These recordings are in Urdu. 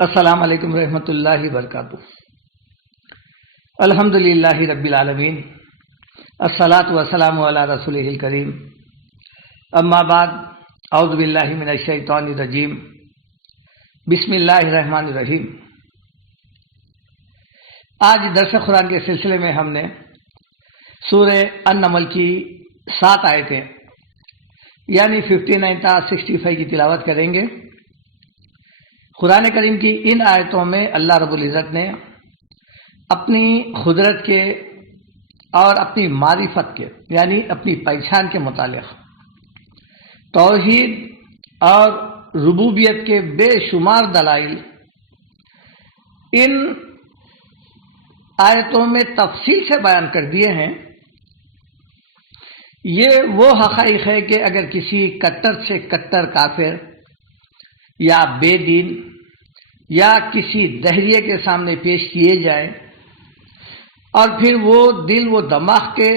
السلام علیکم ورحمۃ اللہ وبرکاتہ۔ الحمد للہ رب العالمین، الصلاۃ والسلام علی رسولہ الکریم، اما بعد، اعوذ باللہ من الشیطان الرجیم، بسم اللہ الرحمن الرحیم۔ آج درس قرآن کے سلسلے میں ہم نے سورہ النمل کی 7 آیتیں یعنی 59 تا 65 کی تلاوت کریں گے۔ قرآن کریم کی ان آیتوں میں اللہ رب العزت نے اپنی قدرت کے اور اپنی معرفت کے یعنی اپنی پہچان کے متعلق توحید اور ربوبیت کے بے شمار دلائل ان آیتوں میں تفصیل سے بیان کر دیے ہیں۔ یہ وہ حقائق ہے کہ اگر کسی کٹر سے کٹر کافر یا بے دین یا کسی دہریے کے سامنے پیش کیے جائیں اور پھر وہ دل و دماغ کے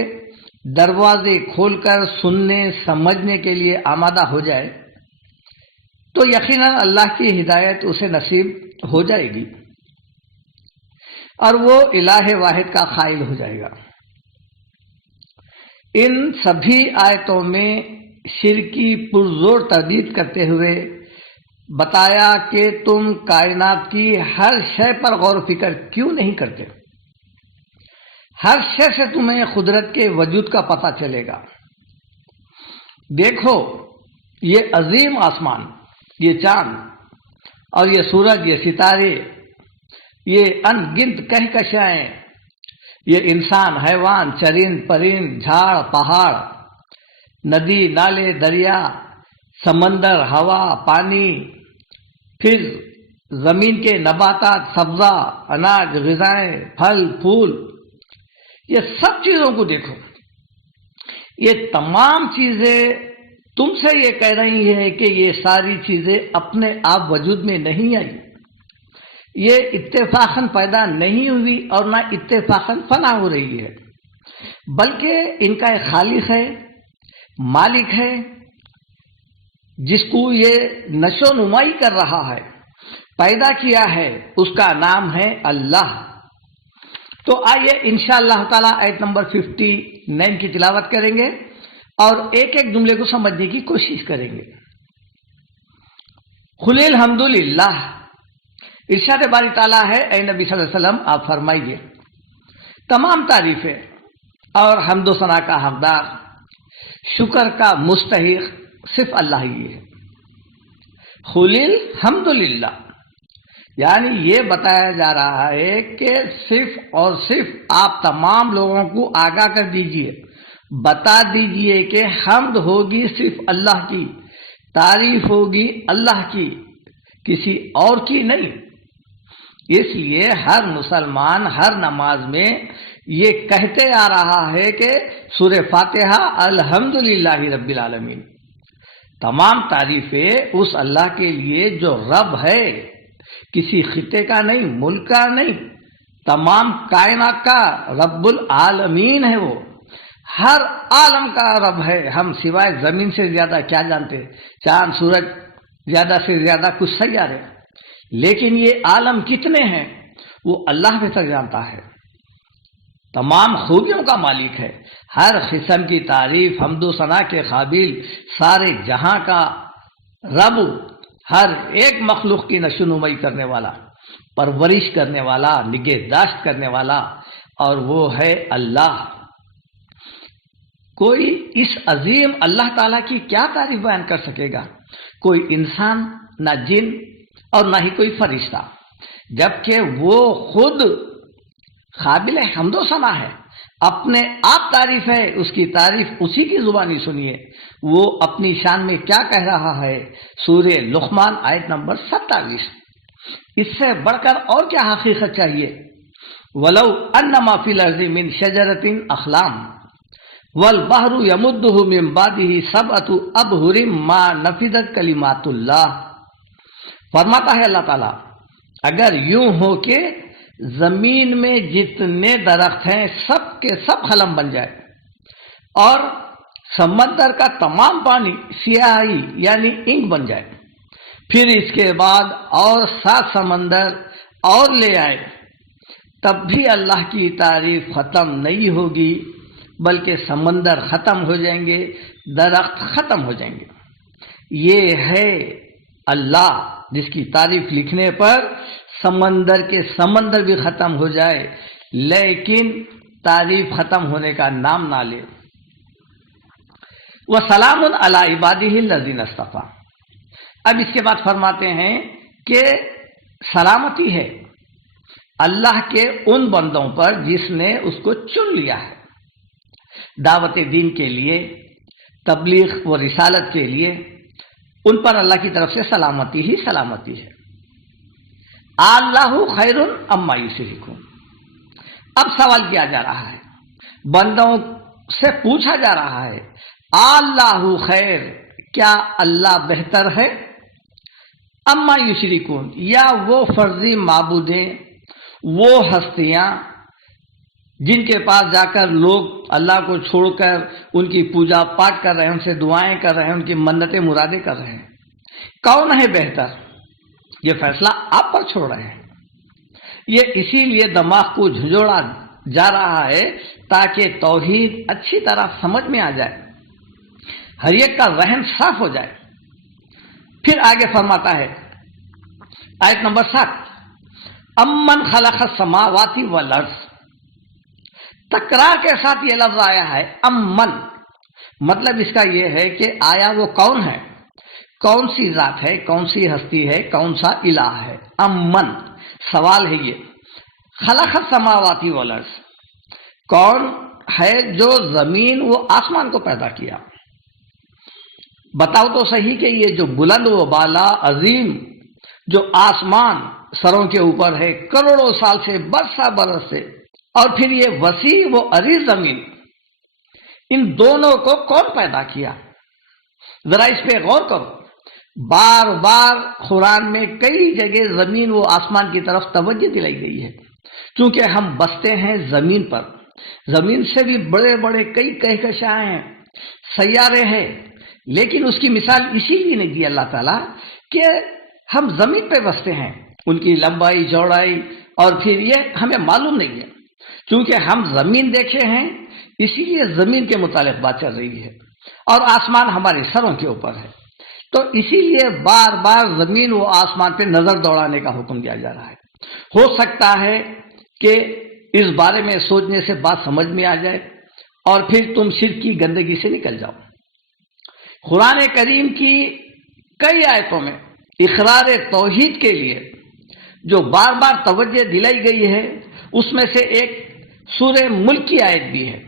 دروازے کھول کر سننے سمجھنے کے لیے آمادہ ہو جائے تو یقیناً اللہ کی ہدایت اسے نصیب ہو جائے گی اور وہ الہ واحد کا قائل ہو جائے گا۔ ان سبھی آیتوں میں شرک کی پرزور تردید کرتے ہوئے بتایا کہ تم کائنات کی ہر شے پر غور و فکر کیوں نہیں کرتے؟ ہر شے سے تمہیں قدرت کے وجود کا پتہ چلے گا۔ دیکھو یہ عظیم آسمان، یہ چاند اور یہ سورج، یہ ستارے، یہ ان گنت کہکشائیں، یہ انسان، حیوان، چرند پرند، جھاڑ پہاڑ، ندی نالے دریا، سمندر، ہوا، پانی، پھر زمین کے نباتات، سبزہ، اناج، غذائیں، پھل پھول، یہ سب چیزوں کو دیکھو۔ یہ تمام چیزیں تم سے یہ کہہ رہی ہیں کہ یہ ساری چیزیں اپنے آپ وجود میں نہیں آئی، یہ اتفاقاً پیدا نہیں ہوئی اور نہ اتفاقاً فنا ہو رہی ہے، بلکہ ان کا ایک خالق ہے، مالک ہے، جس کو یہ نشو نمائی کر رہا ہے، پیدا کیا ہے، اس کا نام ہے اللہ۔ تو آئیے انشاءاللہ تعالی آیت نمبر 59 کی تلاوت کریں گے اور ایک ایک جملے کو سمجھنے کی کوشش کریں گے۔ قل الحمدللہ، ارشاد باری تعالیٰ ہے، اے نبی صلی اللہ علیہ وسلم آپ فرمائیے تمام تعریفیں اور حمد و ثنا کا حقدار، شکر کا مستحق صرف اللہ ہی ہے۔ قل الحمدللہ، یعنی یہ بتایا جا رہا ہے کہ صرف اور صرف آپ تمام لوگوں کو آگاہ کر دیجئے، بتا دیجئے کہ حمد ہوگی صرف اللہ کی، تعریف ہوگی اللہ کی، کسی اور کی نہیں۔ اس لیے ہر مسلمان ہر نماز میں یہ کہتے آ رہا ہے کہ سورہ فاتحہ الحمدللہ رب العالمین، تمام تعریفیں اس اللہ کے لیے جو رب ہے، کسی خطے کا نہیں، ملک کا نہیں، تمام کائنات کا رب العالمین ہے، وہ ہر عالم کا رب ہے۔ ہم سوائے زمین سے زیادہ کیا جانتے؟ چاند سورج، زیادہ سے زیادہ کچھ سیارے، لیکن یہ عالم کتنے ہیں وہ اللہ بہتر جانتا ہے۔ تمام خوبیوں کا مالک ہے، ہر قسم کی تعریف حمد و ثنا کے قابل، سارے جہاں کا رب، ہر ایک مخلوق کی نشوونمائی کرنے والا، پرورش کرنے والا، نگہداشت کرنے والا، اور وہ ہے اللہ۔ کوئی اس عظیم اللہ تعالیٰ کی کیا تعریف بیان کر سکے گا؟ کوئی انسان، نہ جن اور نہ ہی کوئی فرشتہ، جبکہ وہ خود قابل حمد و ثنا ہے، اپنے آپ تعریف ہے، اس کی تعریف اسی کی زبانی سنیے، وہ اپنی شان میں کیا کہہ رہا ہے۔ سورہ لقمان آیت نمبر 27۔ اس سے بڑھ کر اور کیا حقیقت چاہیے؟ وَلَوْ أَنَّ مَا فِي الْأَرْضِ مِنْ شَجَرَةٍ أَقْلَامٌ وَالْبَحْرُ يَمُدُّهُ مِنْ بَعْدِهِ سَبْعَةُ أَبْحُرٍ مَا نَفِدَتْ كَلِمَاتُ اللَّهِ۔ فرماتا ہے اللہ تعالیٰ، اگر یوں ہو کہ زمین میں جتنے درخت ہیں سب کے سب قلم بن جائے اور سمندر کا تمام پانی سیاہی یعنی انک بن جائے، پھر اس کے بعد اور 7 سمندر اور لے آئے، تب بھی اللہ کی تعریف ختم نہیں ہوگی، بلکہ سمندر ختم ہو جائیں گے، درخت ختم ہو جائیں گے۔ یہ ہے اللہ جس کی تعریف لکھنے پر سمندر کے سمندر بھی ختم ہو جائے لیکن تعریف ختم ہونے کا نام نہ لے۔ وَسَلَامٌ عَلَىٰ عِبَادِهِ الَّذِينَ اصْطَفَىٰ۔ اب اس کے بعد فرماتے ہیں کہ سلامتی ہے اللہ کے ان بندوں پر جس نے اس کو چن لیا ہے دعوت دین کے لیے، تبلیغ و رسالت کے لیے، ان پر اللہ کی طرف سے سلامتی ہی سلامتی ہے۔ اللہ خیر اما یشرکون۔ اب سوال کیا جا رہا ہے، بندوں سے پوچھا جا رہا ہے اللہ خیر، کیا اللہ بہتر ہے؟ اما یشرکون، یا وہ فرضی معبودیں، وہ ہستیاں جن کے پاس جا کر لوگ اللہ کو چھوڑ کر ان کی پوجا پاٹ کر رہے ہیں، ان سے دعائیں کر رہے ہیں، ان کی منتیں مرادیں کر رہے ہیں، کون ہے بہتر؟ یہ فیصلہ آپ پر چھوڑ رہے ہیں۔ یہ اسی لیے دماغ کو جھنجھوڑا جا رہا ہے تاکہ توحید اچھی طرح سمجھ میں آ جائے، ہر ایک کا ذہن صاف ہو جائے۔ پھر آگے فرماتا ہے آیت نمبر 7، امن خلق السماوات والارض۔ تکرار کے ساتھ یہ لفظ آیا ہے امن، مطلب اس کا یہ ہے کہ آیا وہ کون ہے، کون سی ذات ہے، کون سی ہستی ہے، کون سا الہ ہے۔ امن سوال ہے یہ، خلق السماوات والارض، کون ہے جو زمین و آسمان کو پیدا کیا؟ بتاؤ تو صحیح کہ یہ جو بلند و بالا عظیم جو آسمان سروں کے اوپر ہے کروڑوں سال سے، برسا برس سے، اور پھر یہ وسیع و عریض زمین، ان دونوں کو کون پیدا کیا؟ ذرا اس پہ غور کرو۔ بار بار قرآن میں کئی جگہ زمین و آسمان کی طرف توجہ دلائی گئی ہے، کیونکہ ہم بستے ہیں زمین پر، زمین سے بھی بڑے بڑے کئی کہکشاں ہیں، سیارے ہیں، لیکن اس کی مثال اسی لیے نہیں دی اللہ تعالیٰ کہ ہم زمین پہ بستے ہیں، ان کی لمبائی چوڑائی اور پھر یہ ہمیں معلوم نہیں ہے، کیونکہ ہم زمین دیکھے ہیں اسی لیے زمین کے متعلق بات چل رہی ہے، اور آسمان ہمارے سروں کے اوپر ہے، تو اسی لیے بار بار زمین و آسمان پہ نظر دوڑانے کا حکم دیا جا رہا ہے۔ ہو سکتا ہے کہ اس بارے میں سوچنے سے بات سمجھ میں آ جائے اور پھر تم شرک کی گندگی سے نکل جاؤ۔ قرآن کریم کی کئی آیتوں میں اقرار توحید کے لیے جو بار بار توجہ دلائی گئی ہے، اس میں سے ایک سورہ ملک کی آیت بھی ہے،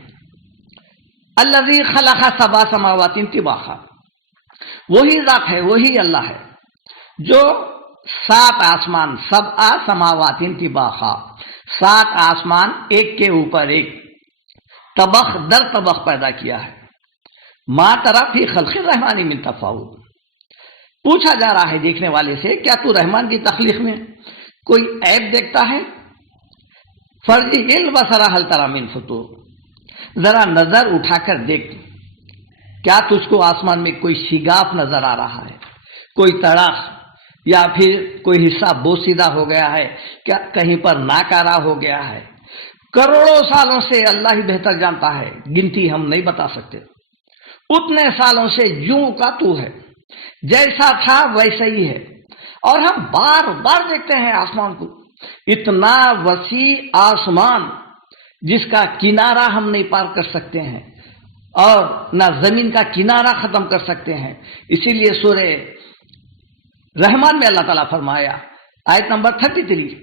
الذی خلق سبع سماوات طباقا۔ وہی ذات ہے، وہی اللہ ہے جو 7 آسمان، سبع سماوات طباقا، 7 آسمان ایک کے اوپر ایک، طبق در طبق پیدا کیا ہے۔ ما تری فی خلق الرحمن من تفاوت۔ پوچھا جا رہا ہے دیکھنے والے سے، کیا تو رحمان کی تخلیق میں کوئی عیب دیکھتا ہے؟ فرجی البصر هل تری من فطور۔ ذرا نظر اٹھا کر دیکھ، کیا تجھ کو آسمان میں کوئی شگاف نظر آ رہا ہے، کوئی تڑاخ، یا پھر کوئی حصہ بوسیدہ ہو گیا ہے، کیا کہیں پر ناکارہ ہو گیا ہے؟ کروڑوں سالوں سے اللہ ہی بہتر جانتا ہے، گنتی ہم نہیں بتا سکتے۔ اتنے سالوں سے یوں کا تو ہے، جیسا تھا ویسا ہی ہے، اور ہم بار بار دیکھتے ہیں آسمان کو، اتنا وسیع آسمان جس کا کنارہ ہم نہیں پار کر سکتے ہیں اور نہ زمین کا کنارہ ختم کر سکتے ہیں۔ اسی لیے سورہ رحمان میں اللہ تعالیٰ فرمایا آیت نمبر 33،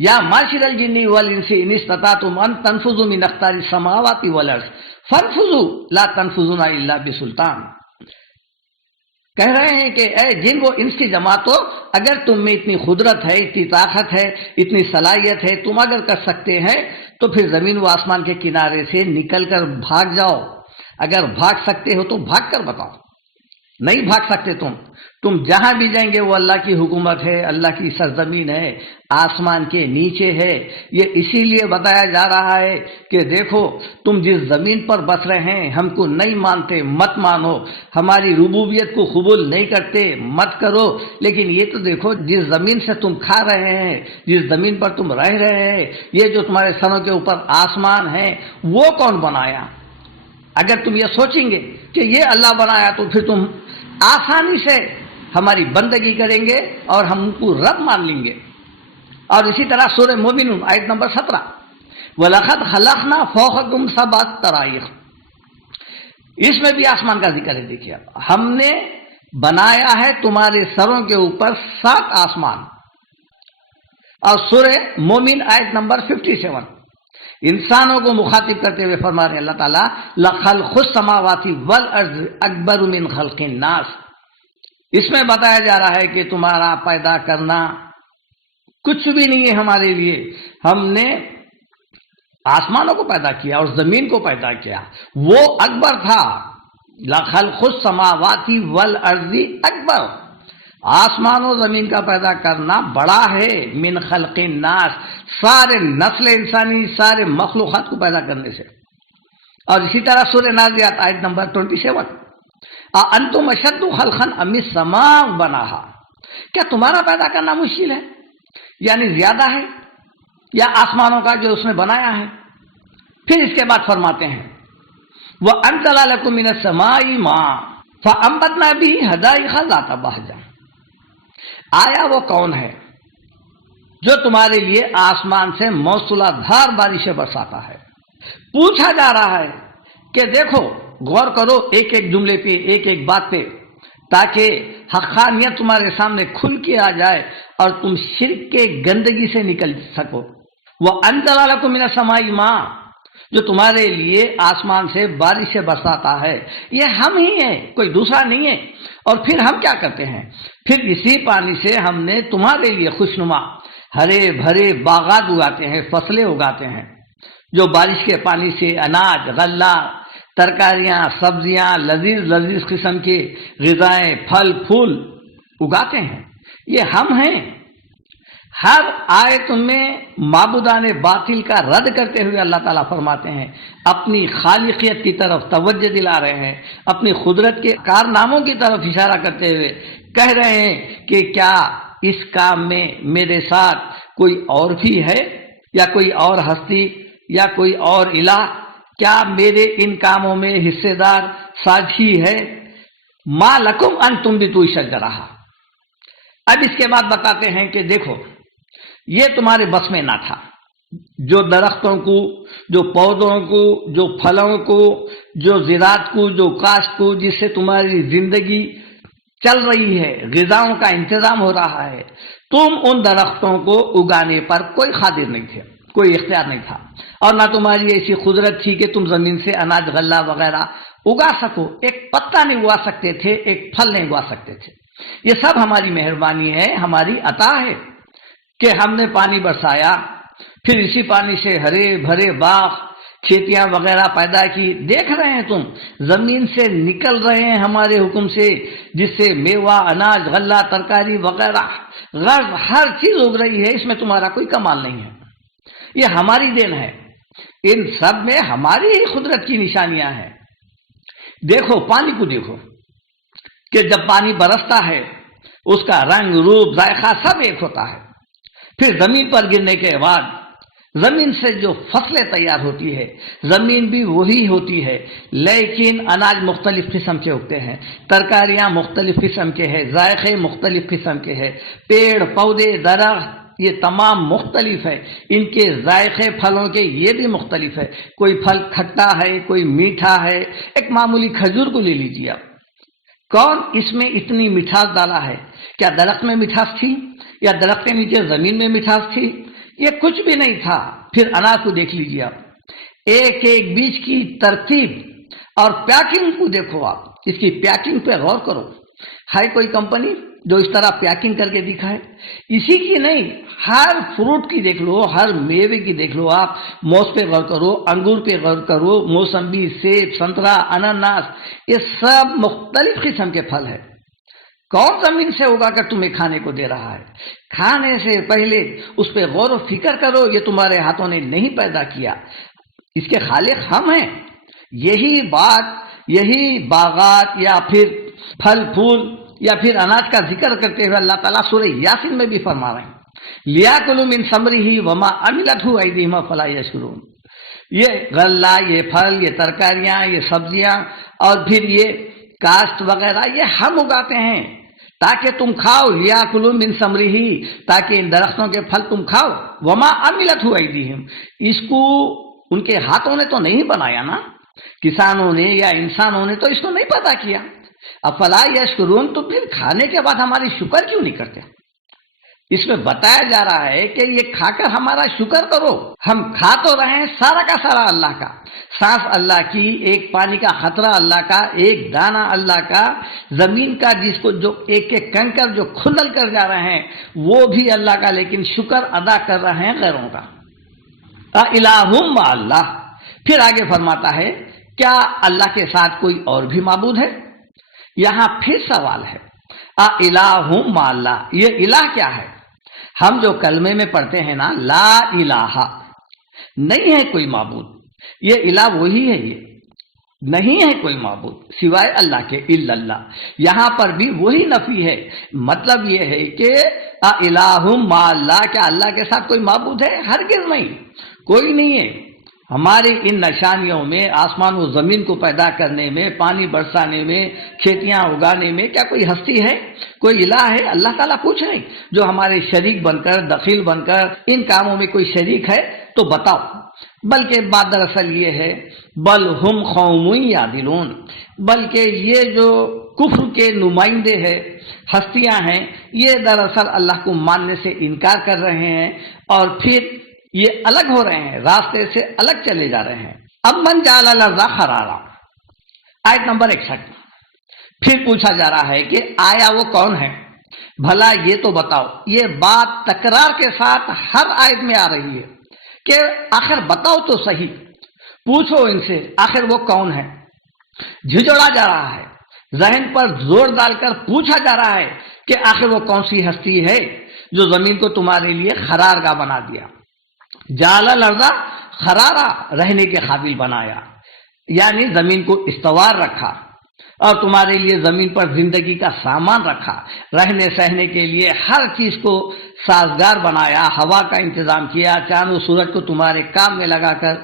یا معاشر الجن والانس ان استطعتم ان تنفذوا من اقطار السماوات والارض فانفذوا لا تنفذون الا بسلطان۔ کہہ رہے ہیں کہ اے جن و انس کی جماعتوں، اگر تم میں اتنی قدرت ہے، اتنی طاقت ہے، اتنی صلاحیت ہے، تم اگر کر سکتے ہیں تو پھر زمین و آسمان کے کنارے سے نکل کر بھاگ جاؤ، اگر بھاگ سکتے ہو تو بھاگ کر بتاؤ۔ نہیں بھاگ سکتے تم جہاں بھی جائیں گے وہ اللہ کی حکومت ہے، اللہ کی سرزمین ہے، آسمان کے نیچے ہے۔ یہ اسی لیے بتایا جا رہا ہے کہ دیکھو تم جس زمین پر بس رہے ہیں ہم کو نہیں مانتے، مت مانو، ہماری ربوبیت کو قبول نہیں کرتے، مت کرو، لیکن یہ تو دیکھو جس زمین سے تم کھا رہے ہیں، جس زمین پر تم رہ رہے ہیں، یہ جو تمہارے سروں کے اوپر آسمان ہے وہ کون بنایا؟ اگر تم یہ سوچیں گے کہ یہ اللہ بنایا تو پھر تم آسانی سے ہماری بندگی کریں گے اور ہم ان کو رب مان لیں گے۔ اور اسی طرح سورہ مومنون آیت نمبر 17، وَلَقَدْ خَلَقْنَا فَوْقَكُمْ سَبْعَ طَرَائِقَ، اس میں بھی آسمان کا ذکر ہے۔ دیکھیے ہم نے بنایا ہے تمہارے سروں کے اوپر 7 آسمان۔ اور سورہ مومن آیت نمبر 57 انسانوں کو مخاطب کرتے ہوئے فرما رہے ہیں اللہ تعالیٰ، لَخَلْقُ السَّمَاوَاتِ وَالْأَرْضِ أَكْبَرُ مِنْ خَلْقِ النَّاسِ، اس میں بتایا جا رہا ہے کہ تمہارا پیدا کرنا کچھ بھی نہیں ہے ہمارے لیے، ہم نے آسمانوں کو پیدا کیا اور زمین کو پیدا کیا، وہ اکبر تھا۔ لَخَلْقُ السَّمَاوَاتِ وَالْأَرْضِ أَكْبَرُ، آسمان و زمین کا پیدا کرنا بڑا ہے، من خلق الناس، سارے نسل انسانی، سارے مخلوقات کو پیدا کرنے سے۔ اور اسی طرح سورہ نازعات آیت نمبر 27، اَأَنْتُمْ أَشَدُّ خَلْقًا أَمِ السَّمَاءُ بَنَاهَا، کیا تمہارا پیدا کرنا مشکل ہے، یعنی زیادہ ہے، یا آسمانوں کا جو اس نے بنایا ہے؟ پھر اس کے بعد فرماتے ہیں وَأَنزَلَ لَكُم مِّنَ السَّمَاءِ مَاءً فَأَنبَتْنَا بِهِ حَدَائِقَ ذَاتَ بَهْجَةٍ، آیا وہ کون ہے جو تمہارے لیے آسمان سے موصولہ دھار بارشیں برساتا ہے؟ پوچھا جا رہا ہے کہ دیکھو غور کرو ایک ایک جملے پہ، ایک ایک بات پہ، تاکہ حقانیت تمہارے سامنے کھل کے آ جائے اور تم شرک کے گندگی سے نکل سکو۔ وَأَنزَلَ لَكُم مِّنَ السَّمَاءِ مَاءً، جو تمہارے لیے آسمان سے بارش سے برساتا ہے، یہ ہم ہی ہیں، کوئی دوسرا نہیں ہے۔ اور پھر ہم کیا کرتے ہیں؟ پھر اسی پانی سے ہم نے تمہارے لیے خوشنما ہرے بھرے باغات اگاتے ہیں، فصلیں اگاتے ہیں، جو بارش کے پانی سے اناج، غلہ، ترکاریاں، سبزیاں، لذیذ لذیذ قسم کے غذائیں، پھل پھول اگاتے ہیں، یہ ہم ہیں۔ ہر آیت میں معبودان باطل کا رد کرتے ہوئے اللہ تعالیٰ فرماتے ہیں، اپنی خالقیت کی طرف توجہ دلا رہے ہیں، اپنی قدرت کے کارناموں کی طرف اشارہ کرتے ہوئے کہہ رہے ہیں کہ کیا اس کام میں میرے ساتھ کوئی اور بھی ہے، یا کوئی اور ہستی، یا کوئی اور الہ، کیا میرے ان کاموں میں حصے دار ساتھی ہے؟ ما لکم انتم بتو شجرہا، اب اس کے بعد بتاتے ہیں کہ دیکھو یہ تمہارے بس میں نہ تھا، جو درختوں کو، جو پودوں کو، جو پھلوں کو، جو زراعت کو، جو کاشت کو، جس سے تمہاری زندگی چل رہی ہے، غذاؤں کا انتظام ہو رہا ہے، تم ان درختوں کو اگانے پر کوئی قادر نہیں تھے، کوئی اختیار نہیں تھا، اور نہ تمہاری ایسی قدرت تھی کہ تم زمین سے اناج غلہ وغیرہ اگا سکو، ایک پتا نہیں اگا سکتے تھے، ایک پھل نہیں اگا سکتے تھے۔ یہ سب ہماری مہربانی ہے، ہماری عطا ہے کہ ہم نے پانی برسایا، پھر اسی پانی سے ہرے بھرے باغ، کھیتیاں وغیرہ پیدا کی۔ دیکھ رہے ہیں تم زمین سے نکل رہے ہیں ہمارے حکم سے، جس سے میوہ، اناج، غلہ، ترکاری وغیرہ غرض ہر چیز اگ رہی ہے، اس میں تمہارا کوئی کمال نہیں ہے، یہ ہماری دین ہے، ان سب میں ہماری ہی قدرت کی نشانیاں ہیں۔ دیکھو پانی کو دیکھو کہ جب پانی برستا ہے اس کا رنگ، روپ، ذائقہ سب ایک ہوتا ہے، پھر زمین پر گرنے کے بعد زمین سے جو فصلیں تیار ہوتی ہے، زمین بھی وہی ہوتی ہے، لیکن اناج مختلف قسم کے اگتے ہیں، ترکاریاں مختلف قسم کے ہیں، ذائقے مختلف قسم کے ہیں، پیڑ پودے درخت یہ تمام مختلف ہے، ان کے ذائقے پھلوں کے یہ بھی مختلف ہے، کوئی پھل کھٹا ہے، کوئی میٹھا ہے۔ ایک معمولی کھجور کو لے لیجیے آپ، کون اس میں اتنی مٹھاس ڈالا ہے؟ کیا درخت میں مٹھاس تھی، یا درخت کے نیچے زمین میں مٹھاس تھی؟ یہ کچھ بھی نہیں تھا۔ پھر اناج کو دیکھ لیجیے آپ، ایک ایک بیج کی ترتیب اور پیکنگ کو دیکھو، آپ اس کی پیکنگ پہ غور کرو، ہے کوئی کمپنی جو اس طرح پیکنگ کر کے دکھا ہے، اسی کی نہیں، ہر فروٹ کی دیکھ لو، ہر میوے کی دیکھ لو، آپ موز پہ غور کرو، انگور پہ غور کرو، موسمبی، سیب، سنترا، اناناس، یہ سب مختلف قسم کے پھل ہے۔ کون زمین سے اگا کر تمہیں کھانے کو دے رہا ہے؟ کھانے سے پہلے اس پہ غور و فکر کرو، یہ تمہارے ہاتھوں نے نہیں پیدا کیا، اس کے خالق ہم ہیں۔ یہی بات، یہی باغات یا پھر پھل پھول یا پھر اناج کا ذکر کرتے ہوئے اللہ تعالیٰ سورہ یاسین میں بھی فرما رہے ہیں، لِيَأْكُلُوا مِن ثَمَرِهِ وَمَا عَمِلَتْهُ أَيْدِيهِمْ فَلَا يَشْكُرُونَ۔ یہ غلہ، یہ پھل، یہ ترکاریاں، یہ سبزیاں اور پھر یہ کاشت وغیرہ یہ ہم اگاتے ہیں تاکہ تم کھاؤ، لِيَأْكُلُوا مِن ثَمَرِهِ، تاکہ ان درختوں کے پھل تم کھاؤ، وَمَا عَمِلَتْهُ أَيْدِيهِمْ، اس کو ان کے ہاتھوں نے تو نہیں بنایا نا، کسانوں نے یا انسانوں نے تو اس کو نہیں پیدا کیا۔ افلا یشکرون، تو پھر کھانے کے بعد ہماری شکر کیوں نہیں کرتے؟ اس میں بتایا جا رہا ہے کہ یہ کھا کر ہمارا شکر کرو۔ ہم کھا تو رہے ہیں، سارا کا سارا اللہ کا، سانس اللہ کی، ایک پانی کا خطرہ اللہ کا، ایک دانہ اللہ کا، زمین کا جس کو جو ایک ایک کنکر جو کھلل کر جا رہے ہیں وہ بھی اللہ کا، لیکن شکر ادا کر رہے ہیں غیروں کا۔ الہم مع اللہ، پھر آگے فرماتا ہے کیا اللہ کے ساتھ کوئی اور بھی معبود ہے؟ یہاں پھر سوال ہے، الہم مع اللہ، یہ الہ کیا ہے؟ ہم جو کلمے میں پڑھتے ہیں نا، لا الہ، نہیں ہے کوئی معبود، یہ الہ وہی ہے، یہ نہیں ہے کوئی معبود سوائے اللہ کے، الا اللہ، یہاں پر بھی وہی نفی ہے۔ مطلب یہ ہے کہ الہم مع اللہ، کیا اللہ کے ساتھ کوئی معبود ہے؟ ہرگز نہیں، کوئی نہیں ہے۔ ہماری ان نشانیوں میں، آسمان و زمین کو پیدا کرنے میں، پانی برسانے میں، کھیتیاں اگانے میں کیا کوئی ہستی ہے؟ کوئی الہ ہے؟ اللہ تعالیٰ پوچھ رہے ہیں، جو ہمارے شریک بن کر، دخیل بن کر ان کاموں میں کوئی شریک ہے تو بتاؤ۔ بلکہ بات دراصل یہ ہے، بل ہم قوم یعدلون، بلکہ یہ جو کفر کے نمائندے ہیں، ہستیاں ہیں، یہ دراصل اللہ کو ماننے سے انکار کر رہے ہیں اور پھر یہ الگ ہو رہے ہیں، راستے سے الگ چلے جا رہے ہیں۔ اب من جعل الارض قرارا، آیت نمبر 61، پھر پوچھا جا رہا ہے کہ آیا وہ کون ہے؟ بھلا یہ تو بتاؤ۔ یہ بات تکرار کے ساتھ ہر آیت میں آ رہی ہے کہ آخر بتاؤ تو صحیح، پوچھو ان سے آخر وہ کون ہے۔ جھجوڑا جا رہا ہے، ذہن پر زور ڈال کر پوچھا جا رہا ہے کہ آخر وہ کون سی ہستی ہے جو زمین کو تمہارے لیے قرارگاہ بنا دیا، جعل الارض قرارا، رہنے کے قابل بنایا، یعنی زمین کو استوار رکھا اور تمہارے لیے زمین پر زندگی کا سامان رکھا، رہنے سہنے کے لیے ہر چیز کو سازگار بنایا، ہوا کا انتظام کیا، چاند و سورج کو تمہارے کام میں لگا کر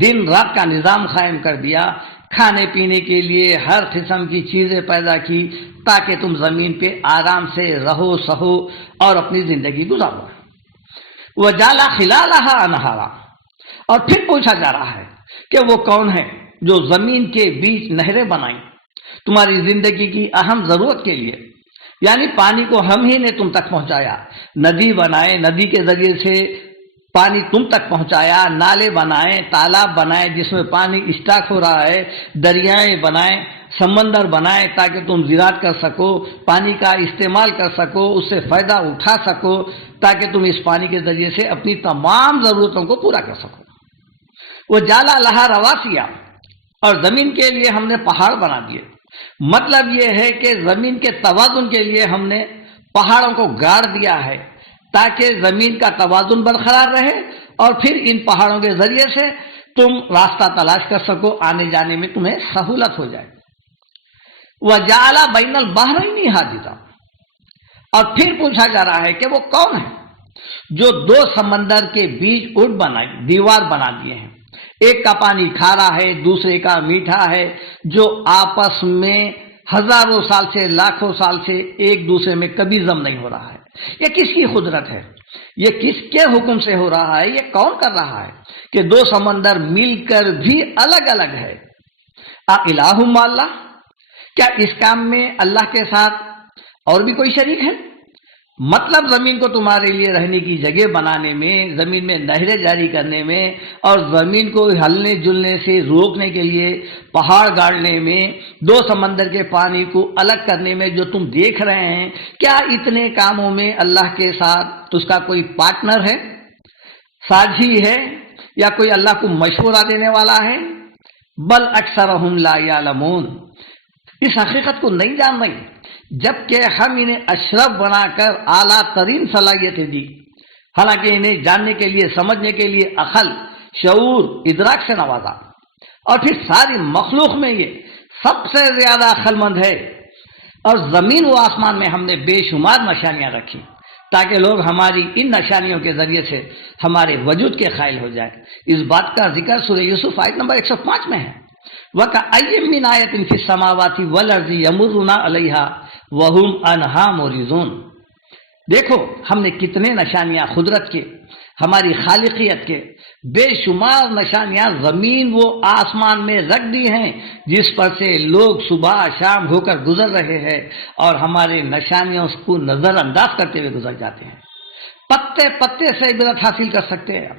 دن رات کا نظام قائم کر دیا، کھانے پینے کے لیے ہر قسم کی چیزیں پیدا کی تاکہ تم زمین پہ آرام سے رہو سہو اور اپنی زندگی گزارو۔ وَجَعَلَ خِلَالَهَا أَنْهَارًا، اور پھر پوچھا جا رہا ہے کہ وہ کون ہے جو زمین کے بیچ نہریں بنائیں تمہاری زندگی کی اہم ضرورت کے لیے، یعنی پانی کو ہم ہی نے تم تک پہنچایا، ندی بنائے، ندی کے ذریعے سے پانی تم تک پہنچایا، نالے بنائے، تالاب بنائے جس میں پانی اسٹاک ہو رہا ہے، دریائیں بنائے، سمندر بنائے تاکہ تم زراعت کر سکو، پانی کا استعمال کر سکو، اس سے فائدہ اٹھا سکو تاکہ تم اس پانی کے ذریعے سے اپنی تمام ضرورتوں کو پورا کر سکو۔ وہ جالا لہا رواسیا، اور زمین کے لیے ہم نے پہاڑ بنا دیے، مطلب یہ ہے کہ زمین کے توازن کے لیے ہم نے پہاڑوں کو گاڑ دیا ہے تاکہ زمین کا توازن برقرار رہے اور پھر ان پہاڑوں کے ذریعے سے تم راستہ تلاش کر سکو، آنے جانے میں تمہیں سہولت ہو جائے۔ وَجَعَلَ بَيْنَ الْبَحْرَيْنِ حَاجِزًا، اور پھر پوچھا جا رہا ہے کہ وہ کون ہے جو دو سمندر کے بیچ اٹ بنائی، دیوار بنا دیے ہیں، ایک کا پانی کھارا ہے، دوسرے کا میٹھا ہے، جو آپس میں ہزاروں سال سے، لاکھوں سال سے ایک دوسرے میں کبھی ضم نہیں ہو رہا ہے۔ یہ کس کی قدرت ہے؟ یہ کس کے حکم سے ہو رہا ہے؟ یہ کون کر رہا ہے کہ دو سمندر مل کر بھی الگ الگ ہے؟ الہ مع اللہ، کیا اس کام میں اللہ کے ساتھ اور بھی کوئی شریک ہے؟ مطلب زمین کو تمہارے لیے رہنے کی جگہ بنانے میں، زمین میں نہریں جاری کرنے میں، اور زمین کو ہلنے جلنے سے روکنے کے لیے پہاڑ گاڑنے میں، دو سمندر کے پانی کو الگ کرنے میں جو تم دیکھ رہے ہیں، کیا اتنے کاموں میں اللہ کے ساتھ اس کا کوئی پارٹنر ہے، ساجھی ہے، یا کوئی اللہ کو مشورہ دینے والا ہے؟ بل اکثرہم لا یعلمون، اس حقیقت کو نہیں جان رہے، جبکہ ہم انہیں اشرف بنا کر اعلیٰ ترین صلاحیتیں دی، حالانکہ انہیں جاننے کے لیے، سمجھنے کے لیے عقل، شعور، ادراک سے نوازا، اور پھر ساری مخلوق میں یہ سب سے زیادہ عقل مند ہے۔ اور زمین و آسمان میں ہم نے بے شمار نشانیاں رکھی تاکہ لوگ ہماری ان نشانیوں کے ذریعے سے ہمارے وجود کے قائل ہو جائیں۔ اس بات کا ذکر سورہ یوسف آیت نمبر 105 میں ہے۔ وَكَأَيٍّ مِّنْ آیَةٍ فِي السَّمَاوَاتِ وَالْأَرْضِ يَمُرُّونَ عَلَيْهَا وَهُمْ عَنْهَا مُعْرِضُونَ، دیکھو ہم نے کتنے نشانیاں قدرت کے، ہماری خالقیت کے، بے شمار نشانیاں زمین و آسمان میں رکھ دی ہیں، جس پر سے لوگ صبح شام ہو کر گزر رہے ہیں اور ہمارے نشانیوں کو نظر انداز کرتے ہوئے گزر جاتے ہیں۔ پتے پتے سے عبرت حاصل کر سکتے ہیں،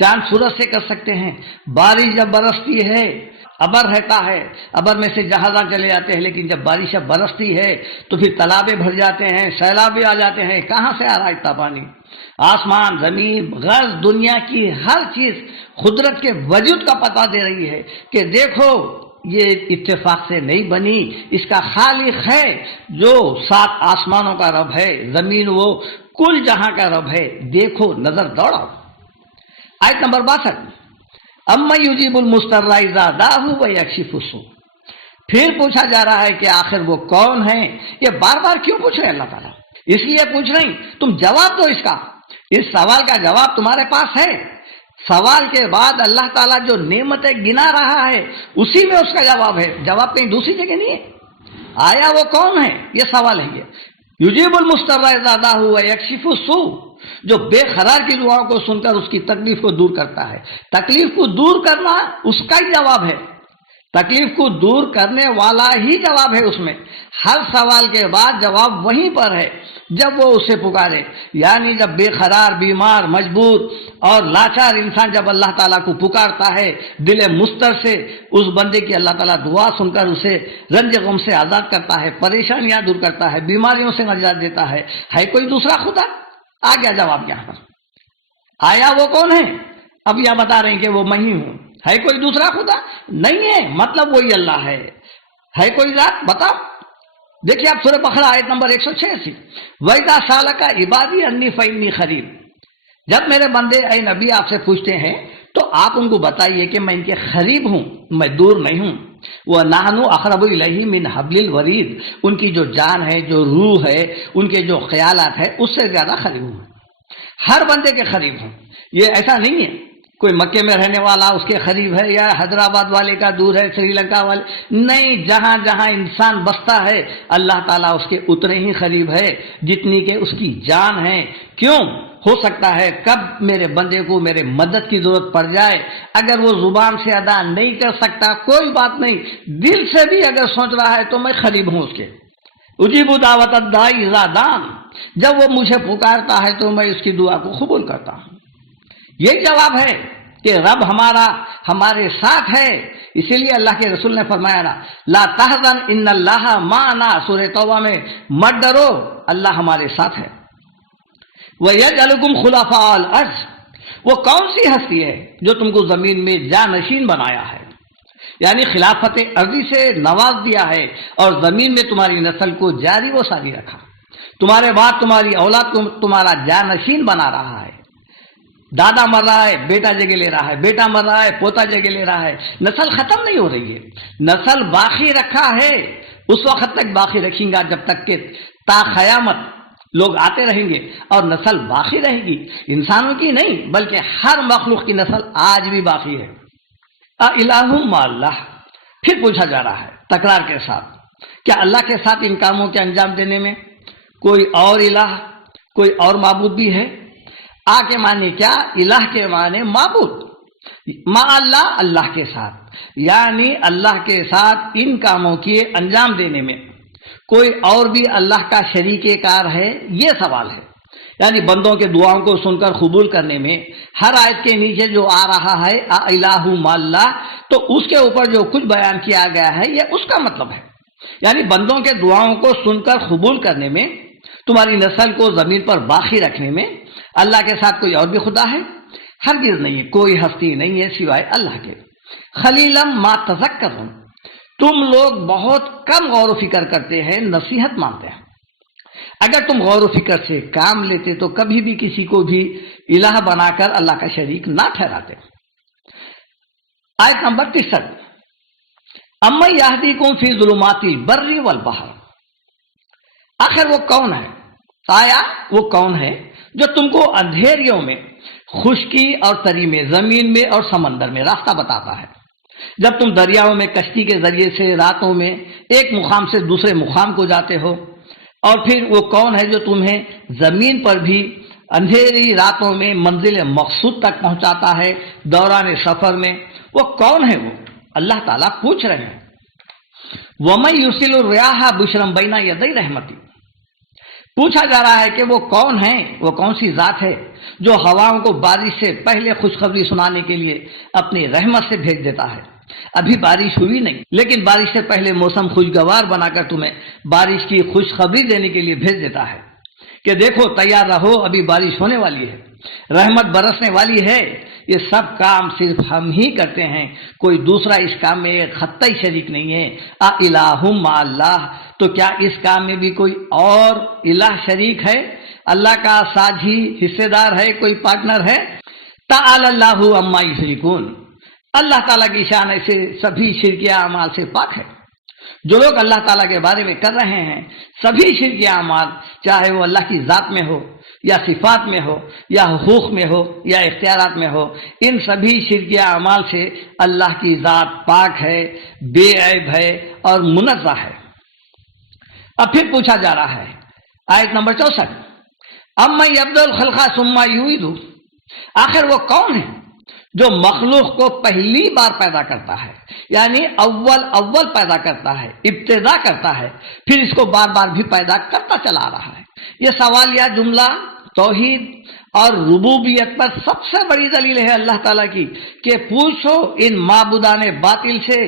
چاند سورج سے کر سکتے ہیں۔ بارش جب برستی ہے، ابر رہتا ہے، ابر میں سے جہازاں چلے جاتے ہیں، لیکن جب بارش اب برستی ہے تو پھر تالابیں بھر جاتے ہیں، سیلاب آ جاتے ہیں۔ کہاں سے آ رہا ہے اتنا پانی؟ آسمان، زمین، غرض دنیا کی ہر چیز قدرت کے وجود کا پتہ دے رہی ہے کہ دیکھو یہ اتفاق سے نہیں بنی، اس کا خالق ہے جو 7 آسمانوں کا رب ہے، زمین وہ کل جہاں کا رب ہے، دیکھو نظر دوڑاؤ۔ آیت نمبر 62، اما یجیب المضطر اذا دعاہ ویکشف السوء، پھر پوچھا جا رہا ہے کہ آخر وہ کون ہے؟ یہ بار بار کیوں پوچھ رہے ہیں اللہ تعالیٰ؟ اس لیے پوچھ رہے ہیں تم جواب دو اس کا، اس سوال کا جواب تمہارے پاس ہے۔ سوال کے بعد اللہ تعالیٰ جو نعمتیں گنا رہا ہے اسی میں اس کا جواب ہے، جواب کہیں دوسری جگہ نہیں ہے۔ آیا وہ کون ہے؟ یہ سوال ہے۔ یہ یجیب المضطر اذا دعاہ ویکشف السوء، جو بے قرار کی دعاؤں کو سن کر اس کی تکلیف کو دور کرتا ہے۔ تکلیف کو دور کرنا اس کا ہی جواب ہے، تکلیف کو دور کرنے والا ہی جواب ہے۔ اس میں ہر سوال کے بعد جواب وہیں پر ہے جب وہ اسے پکارے، یعنی جب بے قرار، بیمار، مجبور اور لاچار انسان جب اللہ تعالیٰ کو پکارتا ہے دل مضطر سے، اس بندے کی اللہ تعالیٰ دعا سن کر اسے رنج غم سے آزاد کرتا ہے، پریشانیاں دور کرتا ہے، بیماریوں سے نجات دیتا ہے۔ ہے کوئی دوسرا خدا؟ آ گیا جواب یہاں پر۔ آیا وہ کون ہے؟ اب یہاں بتا رہے ہیں کہ وہ میں ہی ہوں۔ ہے کوئی دوسرا خدا؟ نہیں ہے، مطلب وہی اللہ ہے۔ ہے کوئی ذات؟ بتاؤ۔ دیکھیے آپ سورہ بقرہ آیت نمبر 186، وَإِذَا سَأَلَكَ عِبَادِي عَنِّي فَإِنِّي قَرِيبٌ، جب میرے بندے اے نبی آپ سے پوچھتے ہیں تو آپ ان کو بتائیے کہ میں ان کے قریب ہوں، میں دور نہیں ہوں۔ وَنَحْنُ أَقْرَبُ إِلَيْهِ مِنْ حَبْلِ الْوَرِيدِ، ان کی جو جان ہے، جو روح ہے، ان کے جو خیالات ہے اس سے زیادہ قریب ہوں، ہر بندے کے قریب ہوں۔ یہ ایسا نہیں ہے کوئی مکے میں رہنے والا اس کے قریب ہے یا حیدرآباد والے کا دور ہے، سری لنکا والے، نہیں، جہاں جہاں انسان بستا ہے اللہ تعالیٰ اس کے اتنے ہی قریب ہے جتنی کہ اس کی جان ہے۔ کیوں؟ ہو سکتا ہے کب میرے بندے کو میرے مدد کی ضرورت پڑ جائے، اگر وہ زبان سے ادا نہیں کر سکتا کوئی بات نہیں، دل سے بھی اگر سوچ رہا ہے تو میں قریب ہوں اس کے۔ اجیب دعوت الداعی اذا دعان، جب وہ مجھے پکارتا ہے تو میں اس کی دعا کو قبول کرتا ہوں۔ یہی جواب ہے کہ رب ہمارا ہمارے ساتھ ہے۔ اسی لیے اللہ کے رسول نے فرمایا نا، لا تحزن ان اللہ معنا، سورہ توبہ میں، مت ڈرو اللہ ہمارے ساتھ ہے۔ وَيَجْعَلُكُمْ خُلَفَاءَ الْأَرْضِ، وہ کون سی ہستی ہے جو تم کو زمین میں جانشین بنایا ہے، یعنی خلافت ارضی سے نواز دیا ہے اور زمین میں تمہاری نسل کو جاری و ساری رکھا، تمہارے بعد تمہاری اولاد کو تمہارا جانشین بنا رہا ہے۔ دادا مر رہا ہے، بیٹا جگہ لے رہا ہے، بیٹا مر رہا ہے، پوتا جگہ لے رہا ہے، نسل ختم نہیں ہو رہی ہے، نسل باقی رکھا ہے، اس وقت تک باقی رکھیں گا جب تک کہ تا قیامت لوگ آتے رہیں گے اور نسل باقی رہے گی، انسانوں کی نہیں بلکہ ہر مخلوق کی نسل آج بھی باقی ہے۔ الہ مع اللہ، پھر پوچھا جا رہا ہے تکرار کے ساتھ، کیا اللہ کے ساتھ ان کاموں کے انجام دینے میں کوئی اور الہ، کوئی اور معبود بھی ہے؟ آ کے معنی کیا؟ الہ کے معنی معبود، مع اللہ، اللہ کے ساتھ، یعنی اللہ کے ساتھ ان کاموں کے انجام دینے میں کوئی اور بھی اللہ کا شریک کار ہے؟ یہ سوال ہے۔ یعنی بندوں کے دعاؤں کو سن کر قبول کرنے میں ہر آیت کے نیچے جو آ رہا ہے الہ مع اللہ، تو اس کے اوپر جو کچھ بیان کیا گیا ہے یہ اس کا مطلب ہے۔ یعنی بندوں کے دعاؤں کو سن کر قبول کرنے میں، تمہاری نسل کو زمین پر باقی رکھنے میں اللہ کے ساتھ کوئی اور بھی خدا ہے؟ ہرگز نہیں، کوئی ہستی نہیں ہے سوائے اللہ کے۔ خلیلم ما تذکرون، تم لوگ بہت کم غور و فکر کرتے ہیں، نصیحت مانتے ہیں۔ اگر تم غور و فکر سے کام لیتے تو کبھی بھی کسی کو بھی الہ بنا کر اللہ کا شریک نہ ٹھہراتے۔ آیت نمبر 63، اَمَّن یہدیکم فی ظلمات البر والبحر، آخر وہ کون ہے؟ آیا وہ کون ہے جو تم کو اندھیریوں میں، خشکی اور تری میں، زمین میں اور سمندر میں راستہ بتاتا ہے؟ جب تم دریاؤں میں کشتی کے ذریعے سے راتوں میں ایک مقام سے دوسرے مقام کو جاتے ہو، اور پھر وہ کون ہے جو تمہیں زمین پر بھی اندھیری راتوں میں منزل مقصود تک پہنچاتا ہے دوران سفر میں؟ وہ کون ہے؟ وہ اللہ تعالیٰ پوچھ رہے ہیں۔ وَمَن يُرْسِلُ الرِّيَاحَ بُشْرًا بَيْنَ يَدَيْ رَحْمَتِهِ، پوچھا جا رہا ہے کہ وہ کون ہے، وہ کون سی ذات ہے جو ہواؤں کو بارش سے پہلے خوشخبری سنانے کے لیے اپنی رحمت سے بھیج دیتا ہے۔ ابھی بارش ہوئی نہیں، لیکن بارش سے پہلے موسم خوشگوار بنا کر تمہیں بارش کی خوشخبری دینے کے لیے بھیج دیتا ہے کہ دیکھو تیار رہو، ابھی بارش ہونے والی ہے، رحمت برسنے والی ہے۔ یہ سب کام صرف ہم ہی کرتے ہیں، کوئی دوسرا اس کام میں ایک خطائی شریک نہیں ہے۔ الہ مع اللہ، تو کیا اس کام میں بھی کوئی اور الہ شریک ہے؟ اللہ کا ساجھی، حصے دار ہے، کوئی پارٹنر ہے؟ تعالی اللہ عما یشرکون، اللہ تعالیٰ کی شان ایسے سبھی شرکیہ اعمال سے پاک ہے۔ جو لوگ اللہ تعالیٰ کے بارے میں کر رہے ہیں سبھی شرکیہ اعمال، چاہے وہ اللہ کی ذات میں ہو یا صفات میں ہو یا حقوق میں ہو یا اختیارات میں ہو، ان سبھی شرکیہ اعمال سے اللہ کی ذات پاک ہے، بے عیب ہے اور منزہ ہے۔ اب پھر پوچھا جا رہا ہے، آیت نمبر 64، اَمَّن یبدأ الخلق ثم یعیدہ، آخر وہ کون ہے جو مخلوق کو پہلی بار پیدا کرتا ہے، یعنی اول پیدا کرتا ہے، ابتدا کرتا ہے، پھر اس کو بار بار بھی پیدا کرتا چلا رہا ہے۔ یہ سوالیہ جملہ توحید اور ربوبیت پر سب سے بڑی دلیل ہے اللہ تعالیٰ کی کہ پوچھو ان معبودان باطل سے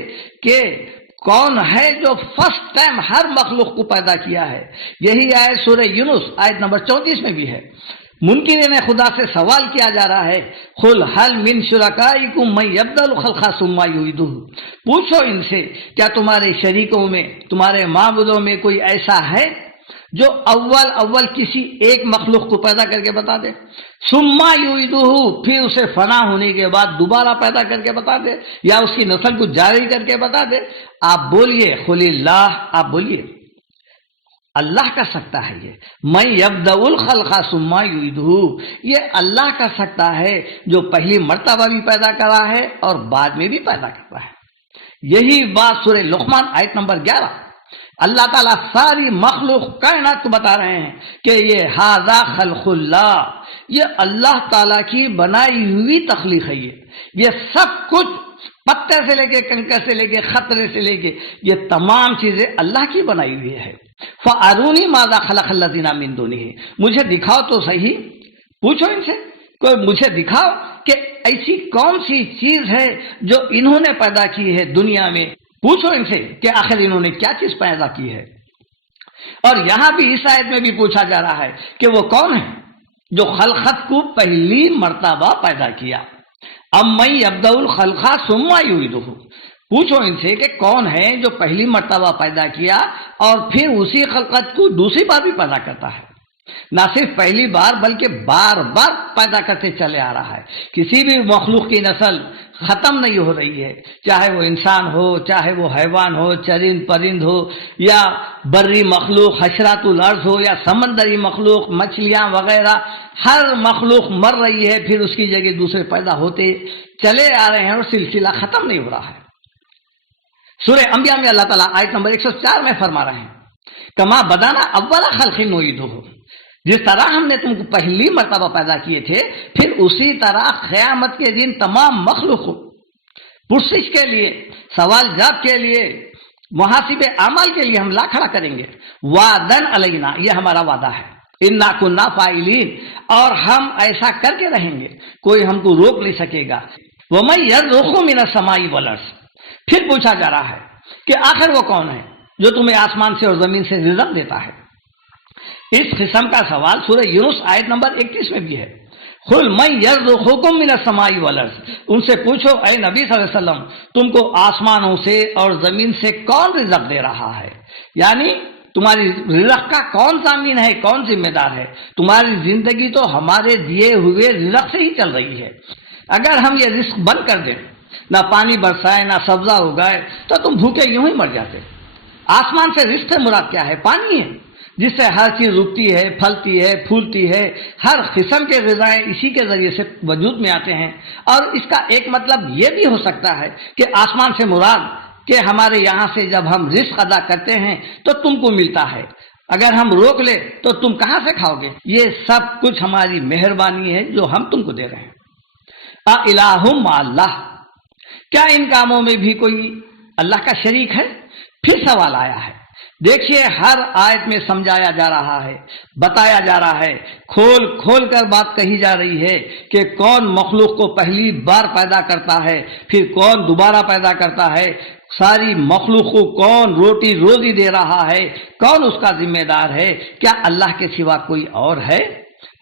کہ کون ہے جو فرسٹ ٹائم ہر مخلوق کو پیدا کیا ہے۔ یہی آیت سورہ یونس آیت نمبر 34 میں بھی ہے۔ منکرین خدا سے سوال کیا جا رہا ہے، قل هل من شرکائکم من یبدأ الخلق ثم یعیدہ، پوچھو ان سے کیا تمہارے شریکوں میں، تمہارے معبودوں میں کوئی ایسا ہے جو اول کسی ایک مخلوق کو پیدا کر کے بتا دے، ثم یعیدہ، پھر اسے فنا ہونے کے بعد دوبارہ پیدا کر کے بتا دے، یا اس کی نسل کو جاری کر کے بتا دے؟ آپ بولیے قل اللہ، آپ بولیے اللہ کر سکتا ہے یہ، من یبدأ الخلق ثم یعیدہ، یہ اللہ کر سکتا ہے جو پہلی مرتبہ بھی پیدا کرا ہے اور بعد میں بھی پیدا کرتا ہے۔ یہی بات سورہ لقمان آیت نمبر 11، اللہ تعالیٰ ساری مخلوق کائنات کو بتا رہے ہیں کہ یہ ھذا خلق اللہ، یہ اللہ تعالیٰ کی بنائی ہوئی تخلیق ہے، یہ سب کچھ پتے سے لے کے کنکر سے لے کے خطرے سے لے کے یہ تمام چیزیں اللہ کی بنائی ہوئی ہے۔ فَأَرُونِي مَاذَا خَلَقَ الَّذِينَ مِن دُونِهِ، مجھے دکھاؤ تو صحیح، پوچھو ان سے، کوئی مجھے دکھاؤ کہ ایسی کون سی چیز ہے جو انہوں نے پیدا کی ہے دنیا میں، پوچھو ان سے کہ آخر انہوں نے کیا چیز پیدا کی ہے۔ اور یہاں بھی اس آیت میں بھی پوچھا جا رہا ہے کہ وہ کون ہے جو خلقت کو پہلی مرتبہ پیدا کیا۔ اَمَّن یبدأ الخلق ثم یعیدہ، پوچھو ان سے کہ کون ہے جو پہلی مرتبہ پیدا کیا اور پھر اسی خلقت کو دوسری بار بھی پیدا کرتا ہے۔ نہ صرف پہلی بار بلکہ بار بار پیدا کرتے چلے آ رہا ہے۔ کسی بھی مخلوق کی نسل ختم نہیں ہو رہی ہے، چاہے وہ انسان ہو، چاہے وہ حیوان ہو، چرند پرند ہو، یا بری مخلوق حشرات الارض ہو، یا سمندری مخلوق مچھلیاں وغیرہ، ہر مخلوق مر رہی ہے، پھر اس کی جگہ دوسرے پیدا ہوتے چلے آ رہے ہیں اور سلسلہ ختم نہیں ہو رہا ہے۔ سورہ انبیاء میں اللہ تعالیٰ آیت نمبر 104 میں فرما رہے ہیں، کما بدانا اول خلق نعیدہ، جس طرح ہم نے تم کو پہلی مرتبہ پیدا کیے تھے، پھر اسی طرح قیامت کے دن تمام مخلوق پرسش کے لیے، سوال جواب کے لیے محاسب اعمال کے لیے ہم لا کھڑا کریں گے. وعدن علینا، یہ ہمارا وعدہ ہے. انا کنا فاعلین، اور ہم ایسا کر کے رہیں گے، کوئی ہم کو روک نہیں سکے گا. ومن یرزق من السماء والارض، پھر پوچھا جا رہا ہے کہ آخر وہ کون ہے جو تمہیں آسمان سے اور زمین سے رزق دیتا ہے. اس قسم کا سوال سورہ یونس آیت نمبر 31 میں بھی ہے. قل من یرزقکم من السماء والارض، ان سے پوچھو اے نبی صلی اللہ علیہ وسلم، تم کو آسمانوں سے اور زمین سے کون رزق دے رہا ہے؟ یعنی تمہاری رزق کا کون ضامن ہے، کون ذمہ دار ہے؟ تمہاری زندگی تو ہمارے دیے ہوئے رزق سے ہی چل رہی ہے. اگر ہم یہ رزق بند کر دیں، نہ پانی برسائے نہ سبزہ اگائے، تو تم بھوکے یوں ہی مر جاتے. آسمان سے رزق سے مراد کیا ہے؟ پانی ہے، جس سے ہر چیز اگتی ہے، پھلتی ہے، پھولتی ہے. ہر قسم کے غذائیں اسی کے ذریعے سے وجود میں آتے ہیں. اور اس کا ایک مطلب یہ بھی ہو سکتا ہے کہ آسمان سے مراد کہ ہمارے یہاں سے جب ہم رزق ادا کرتے ہیں تو تم کو ملتا ہے، اگر ہم روک لے تو تم کہاں سے کھاؤ گے؟ یہ سب کچھ ہماری مہربانی ہے جو ہم تم کو دے رہے ہیں. الہ مع اللہ، کیا ان کاموں میں بھی کوئی اللہ کا شریک ہے؟ پھر سوال آیا ہے. دیکھیے ہر آیت میں سمجھایا جا رہا ہے، بتایا جا رہا ہے، کھول کھول کر بات کہی جا رہی ہے کہ کون مخلوق کو پہلی بار پیدا کرتا ہے، پھر کون دوبارہ پیدا کرتا ہے، ساری مخلوق کو کون روٹی روزی دے رہا ہے، کون اس کا ذمہ دار ہے. کیا اللہ کے سوا کوئی اور ہے؟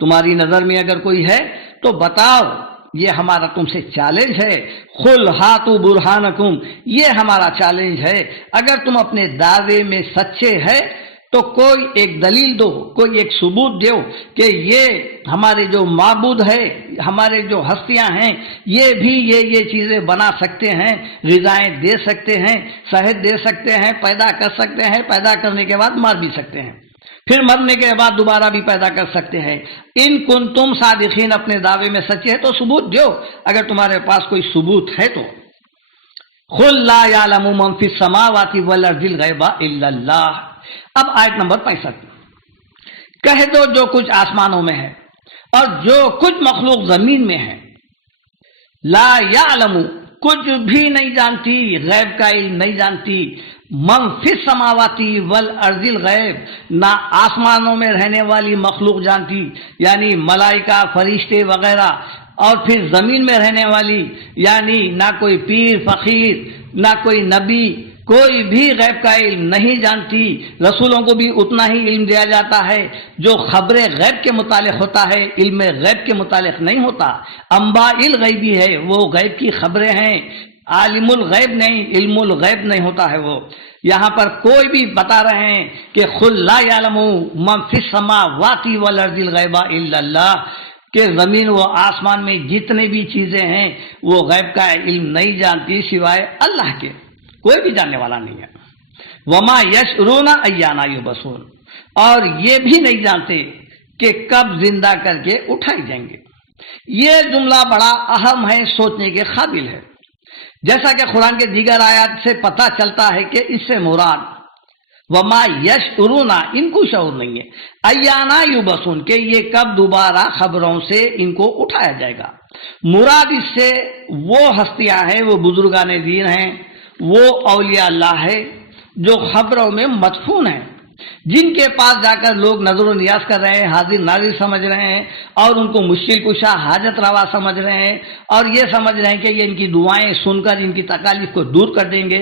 تمہاری نظر میں اگر کوئی ہے تو بتاؤ. یہ ہمارا تم سے چیلنج ہے. قل ہاتوا برہانکم، یہ ہمارا چیلنج ہے. اگر تم اپنے دعوے میں سچے ہیں تو کوئی ایک دلیل دو، کوئی ایک ثبوت دو کہ یہ ہمارے جو معبود ہے، ہمارے جو ہستیاں ہیں، یہ بھی یہ چیزیں بنا سکتے ہیں، غذائیں دے سکتے ہیں، صحت دے سکتے ہیں، پیدا کر سکتے ہیں، پیدا کرنے کے بعد مار بھی سکتے ہیں، پھر مرنے کے بعد دوبارہ بھی پیدا کر سکتے ہیں. ان کنتم صادقین، اپنے دعوے میں سچے ہیں تو ثبوت دو اگر تمہارے پاس کوئی ثبوت ہے تو. قل لا یعلم من فی السماوات والارض الغیب الا اللہ. اب آیت نمبر 65، کہہ دو جو کچھ آسمانوں میں ہے اور جو کچھ مخلوق زمین میں ہے، لا یعلم، کچھ بھی نہیں جانتی، غیب کا علم نہیں جانتی، من فی السماوات والارض الغیب، نہ آسمانوں میں رہنے والی مخلوق جانتی یعنی ملائکہ، فرشتے وغیرہ، اور پھر زمین میں رہنے والی یعنی نہ کوئی پیر فقیر نہ کوئی نبی، کوئی بھی غیب کا علم نہیں جانتی. رسولوں کو بھی اتنا ہی علم دیا جاتا ہے جو خبر غیب کے متعلق ہوتا ہے، علم غیب کے متعلق نہیں ہوتا. انباء الغیبی ہے، وہ غیب کی خبریں ہیں، عالم الغیب نہیں، علم الغیب نہیں ہوتا ہے وہ. یہاں پر کوئی بھی بتا رہے ہیں کہ قل لا یعلم من فی السماوات والارض الغیب الا اللہ، کہ زمین و آسمان میں جتنے بھی چیزیں ہیں وہ غیب کا علم نہیں جانتی سوائے اللہ کے، کوئی بھی جاننے والا نہیں ہے. وما یشعرون ایانا یبعثون، اور یہ بھی نہیں جانتے کہ کب زندہ کر کے اٹھائے جائیں گے. یہ جملہ بڑا اہم ہے، سوچنے کے قابل ہے. جیسا کہ قرآن کے دیگر آیات سے پتہ چلتا ہے کہ اس سے مراد وما یشعرون، ان کو شعور نہیں ہے، ایانا یبعثون، کہ یہ کب دوبارہ خبروں سے ان کو اٹھایا جائے گا. مراد اس سے وہ ہستیاں ہیں، وہ بزرگان دین ہیں، وہ اولیاء اللہ ہے جو خبروں میں مدفون ہیں، جن کے پاس جا کر لوگ نظر و نیاز کر رہے ہیں، حاضر ناظر سمجھ رہے ہیں، اور ان کو مشکل کشا حاجت روا سمجھ رہے ہیں، اور یہ سمجھ رہے ہیں کہ یہ ان کی دعائیں سن کر ان کی تکالیف کو دور کر دیں گے.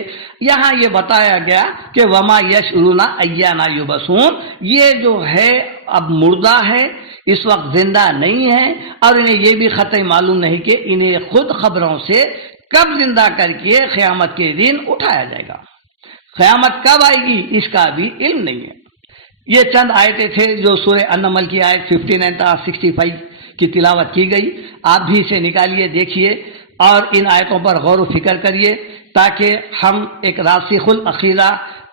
یہاں یہ بتایا گیا کہ وما یشعرون ایانا یبعثون، یہ جو ہے اب مردہ ہے، اس وقت زندہ نہیں ہے، اور انہیں یہ بھی قطعی معلوم نہیں کہ انہیں خود خبروں سے کب زندہ کر کے قیامت کے دن اٹھایا جائے گا. قیامت کب آئے گی اس کا بھی علم نہیں ہے. یہ چند آیتیں تھے جو سورہ النمل کی آیت 59 تا 65 کی تلاوت کی گئی. آپ بھی اسے نکالیے، دیکھیے اور ان آیتوں پر غور و فکر کریے تاکہ ہم ایک راسخ العقیدہ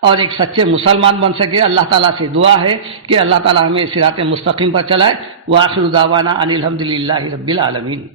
اور ایک سچے مسلمان بن سکے. اللہ تعالیٰ سے دعا ہے کہ اللہ تعالیٰ ہمیں صراط مستقیم پر چلائے. وآخر دعوانا ان الحمدللہ رب العالمین.